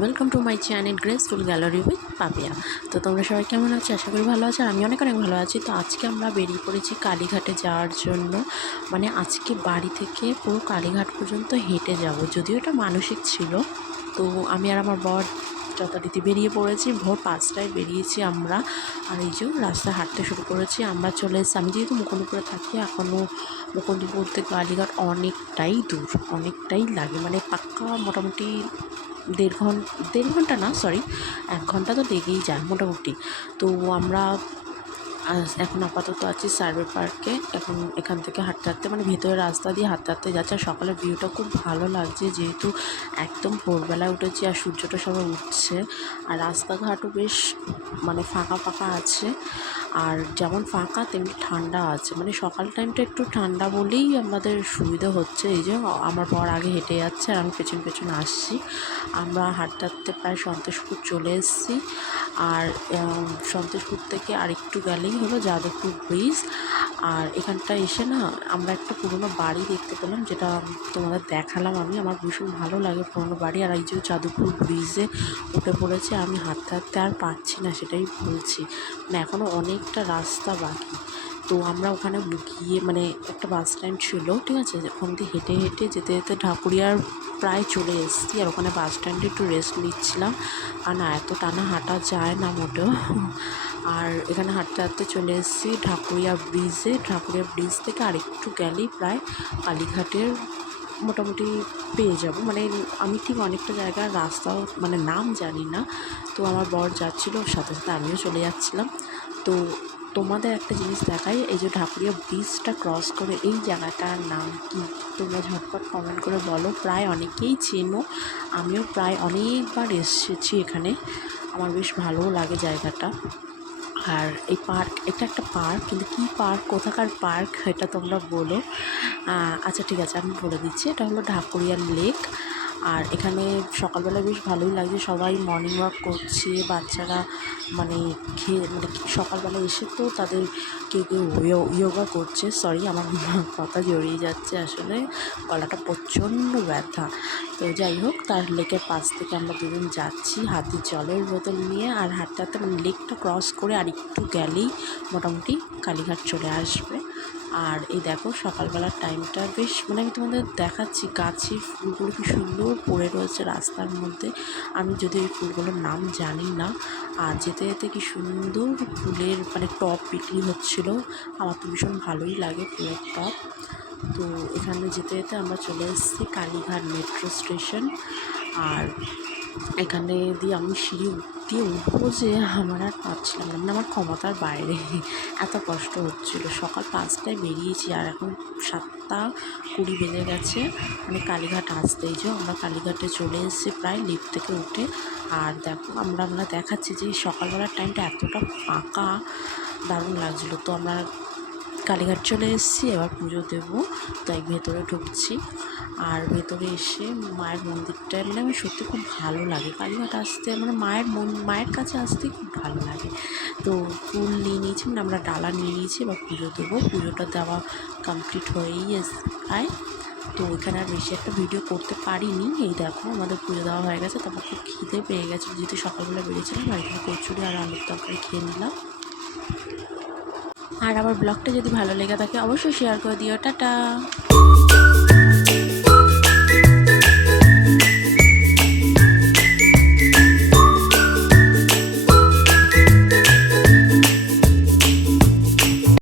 Welcome to my channel graceful gallery with Papiya. তো তোমরা সবাই কেমন আছো? আশা করি ভালো আছো, আর আমি অনেক ভালো আছি। তো আজকে আমরা বেরিয়ে পড়েছি কালীঘাটে যাওয়ার জন্য। মানে আজকে বাড়ি থেকে পুরো কালীঘাট পর্যন্ত হেঁটে যাব, যদিও এটা মানসিক ছিল। তো আমি আর আমার বর যথারীতি বেরিয়ে পড়েছি, ভোর 5টায় বেরিয়েছি আমরা। আর এই যে রাস্তায় হাঁটতে শুরু করেছি, আমরা চলে এসেছি। আমি যেহেতু মুকুন্দপুরে থাকি, এখনও মুকুন্দপুর থেকে কালীঘাট অনেকটাই দূর, অনেকটাই লাগে। মানে পাক্কা মোটামুটি দেড় ঘন্টা না, সরি, 1 ঘন্টা তো লেগেই যায় মোটামুটি। তো আমরা এখন আপাতত আছি সার্ভে পার্কে। এখন এখান থেকে হাঁটতে হাঁটতে, মানে ভেতরের রাস্তা দিয়ে হাঁটতে হাঁটতে যাচ্ছে। আর সকালের ভিউটা খুব ভালো লাগছে, যেহেতু একদম ভোরবেলায় উঠেছি আর সূর্যটা সবাই উঠছে। আর রাস্তাঘাটও বেশ মানে ফাঁকা ফাঁকা আছে, আর যেমন ফাঁকা তেমনি ঠান্ডা আছে। মানে সকাল টাইমটা একটু ঠান্ডা বলেই আমাদের সুবিধা হচ্ছে। এই যে আমার বর আগে হেঁটে যাচ্ছে আর আমি পেছন পেছন আসছি। আমরা হাঁটতে হাঁটতে প্রায় সন্তোষপুর চলে এসেছি। আর সন্তোষপুর থেকে আর একটু গেলেই হলো যাদবপুর ব্রিজ। আর এখানটা এসে না আমরা একটা পুরোনো বাড়ি দেখতে পেলাম, যেটা তোমাদের দেখালাম আমি। আমার ভীষণ ভালো লাগে পুরোনো বাড়ি। আর এই যে যাদবপুর ব্রিজে উঠে পড়েছে, আমি হাঁটতে হাঁটতে আর পারছি না, সেটাই বলছি। মানে এখনও অনেকটা রাস্তা বাকি। তো আমরা ওখানে গিয়ে, মানে একটা বাস স্ট্যান্ড ছিল, ঠিক আছে, ওখান দিয়ে হেঁটে হেঁটে যেতে যেতে ঢাকুরিয়ার প্রায় চলে এসেছি। আর ওখানে বাস স্ট্যান্ডে একটু রেস্ট নিচ্ছিলাম, আর না এত টানা হাঁটা যায় না মোটেও। আর এখানে হাঁটতে হাঁটতে চলে এসেছি ঢাকুরিয়া ব্রিজে। ঢাকুরিয়া ব্রিজ থেকে আরেকটু গেলেই প্রায় কালীঘাটের মোটামুটি পেয়ে যাব। মানে আমি ঠিক অনেকটা জায়গার রাস্তাও মানে নাম জানি না। তো আমার বর যাচ্ছিলো, ওর সাথে সাথে আমিও চলে যাচ্ছিলাম। তো তোমাদের একটা জিনিস দেখাই, এই যে ঢাকুরিয়া ব্রিজটা ক্রস করে এই জায়গাটার নাম কি, তোমরা ঝটপট কমেন্ট করে বলো। প্রায় অনেকেই চেনো, আমিও প্রায় অনেকবার এসেছি এখানে, আমার বেশ ভালোও লাগে জায়গাটা। আর এই পার্ক, এটা একটা পার্ক, কিন্তু কী পার্ক, কোথাকার পার্ক এটা তোমরা বলো। আচ্ছা ঠিক আছে, আমি বলে দিচ্ছি। এটা হলো ঢাকুরিয়া লেক। আর এখানে সকালবেলা বেশ ভালোই লাগছে, সবাই মর্নিং ওয়াক করছে, বাচ্চারা মানে মানে সকালবেলা এসে তো তাদের কেউ কেউ ইয়োগা করছে। সরি, আমার কথা জড়িয়ে যাচ্ছে, আসলে গলাটা প্রচণ্ড ব্যথা। তো যাই হোক, তার লেকের পাশ থেকে আমরা দুজন যাচ্ছি হাতে জলের বোতল নিয়ে। আর হাঁটতে হাঁটতে মানে লেকটা ক্রস করে আর একটু গেলেই মোটামুটি কালীঘাট চলে আসবে। আর এই দেখো সকালবেলার টাইমটা বেশ, মানে আমি তোমাদের দেখাচ্ছি, গাছের ফুলগুলো কি সুন্দর পড়ে রয়েছে রাস্তার মধ্যে। আমি যদি এই ফুলগুলোর নাম জানি না। আর যেতে যেতে কি সুন্দর ফুলের মানে টব বিক্রি হচ্ছিল, আমার তো ভীষণ ভালোই লাগে ফুলের টব। তো এখানে যেতে যেতে আমরা চলে এসেছি কালীঘাট মেট্রো স্টেশন। আর এখানে দিয়ে আমি সিঁড়ি দিয়ে উঠবো যে আমার আর পারছিলাম না, মানে আমার ক্ষমতার বাইরে, এত কষ্ট হচ্ছিলো। সকাল 5টায় বেরিয়েছি আর এখন 7:20 বেজে গেছে, মানে কালীঘাট আসতেই যে আমরা কালীঘাটে চলে এসেছি প্রায় লিফট থেকে উঠে। আর দেখো আমরা দেখাচ্ছি যে সকালবেলার টাইমটা এতটা ফাঁকা, দারুণ লাগছিলো। তো আমরা কালীঘাট চলে এসেছি, এবার পুজো দেবো, তাই ভেতরে ঢুকছি। আর ভেতরে এসে মায়ের মন্দিরটায়, মানে আমার সত্যি খুব ভালো লাগে কালীঘাট আসতে, মানে মায়ের কাছে আসতে খুব ভালো লাগে। তো ফুল নিয়ে নিয়েছি, মানে আমরা ডালা নিয়ে নিয়েছি, এবার পুজো দেবো। পুজোটা দেওয়া কমপ্লিট হয়েই প্রায়। তো এখানে আর বেশি একটা ভিডিও করতে পারিনি। এই দেখো আমাদের পুজো দেওয়া হয়ে গেছে। তারপর খুব খিদে পেয়ে গেছে, যেহেতু সকালবেলা বেরিয়েছিলাম। আর এখানে কচুরি আর আলুর তরকারি খেয়ে নিলাম। আর আমার ব্লগটা যদি ভালো লেগে থাকে অবশ্যই শেয়ার করে দিও। টাটা।